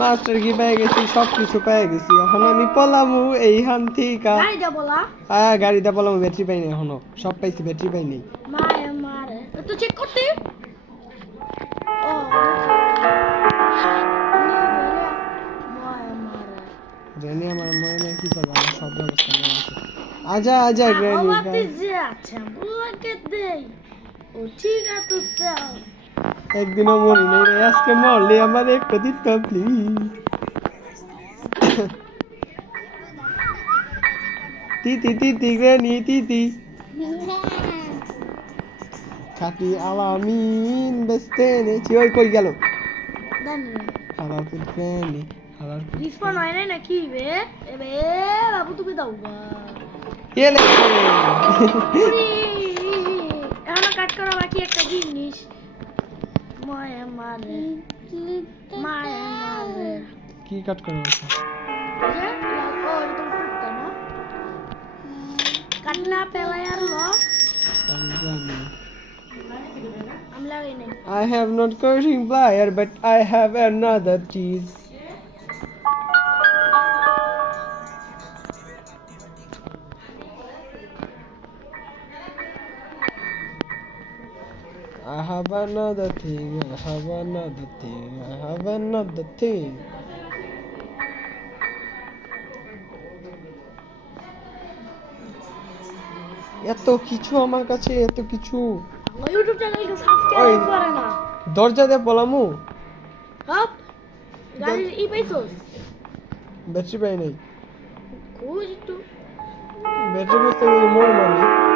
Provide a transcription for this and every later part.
Master কি পেয়ে গেছি সব কিছু পেয়ে গেছি। এখন আমি পলামু এইখান থেকে। গাড়ি দে বলা হ্যাঁ গাড়িতে পলামু ব্যাটারি পাইনি এখনও। সব পাইছি ব্যাটারি পাইনি। মায়ে মারে। তো চেক করতে? মারে। জানি আমার মনে নেই কি করব আমার সব ব্যবস্থা নেওয়া আছে। আজা আজা আছে দেই। ও ঠিক আছে একদিনও মরি নেই রে আজকে মরলে আমার একটা দিন কমপ্লিট তিতি তিতি গ্র্যানি তিতি খাটি আলামিন বেস্তে নেছি ওই কই গেল? দেন কালারফুল গ্র্যানি কালারফুল রিসপন হয় নাই নাকি বে? এবে বাবু তুমি দাও গা। এলে কাট করা বাকি একটা জিনিস। মায়ে মারে মায়ে মারে কি কাট করে বলছো কাটনা পেলাই আর ল আমি লাগাই নাই I have not cutting plier, but I have another cheese. I have another thing, I have another thing, I have another thing. এত কিছু আমার কাছে এত কিছু। ইউটিউব চ্যানেলকে সাবস্ক্রাইব করে না। দরজা দিয়ে পলামু হপ গাড়ির ই পাইছোস? ব্যাটারি পাই নাই। খুঁজ একটু। ব্যাটারি বুঝতে মোর মানি।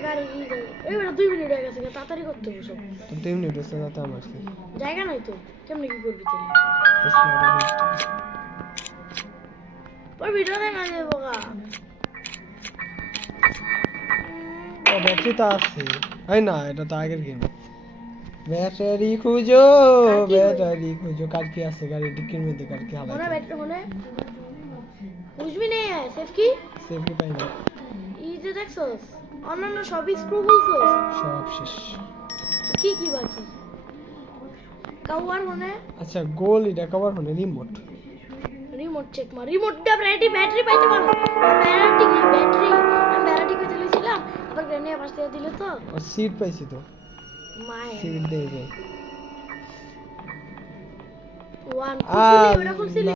গাড়ি ই যাবে এইবার দুই মিনিট হয়ে গেছে তাড়াতাড়ি করতে হবে সব তো দুই মিনিট হচ্ছে যাতে আমার কি জায়গা নাই তো কেমনে কি করবি তাহলে ওর ভিডিও দেয় না যাব গা ও ব্যাটারি তো আছে হয় না এটা তো আগের গেম ব্যাটারি খুঁজো কার কি ব্যাটারি খুঁজো কার কি আছে গাড়ি ডিক্কির মধ্যে কার কি মনে হালাই ব্যাটারি মনে বুঝবি নেই সেফ কি সেফ কি পাই না দেখছস অন্যান্য সবই স্ক্রু খুলছস সব শেষ। কি কি বাকি? কাউয়ার মনে আচ্ছা গোল এটা কভার হনে রিমোট। রিমোট চেক মার। রিমোট দা ব্যাটারি ব্যাটারি পাইতে পারব ব্যাটারি ব্যাটারি আমি ব্যাটারি কই দিয়েছিলাম আবার গ্রেনে পাশ থেকে দিলে তো। আর সিট পাইছি তো। মায়ে সিট দিয়ে যায় ওয়ান খুলছিলি? ওটা খুলছিলি?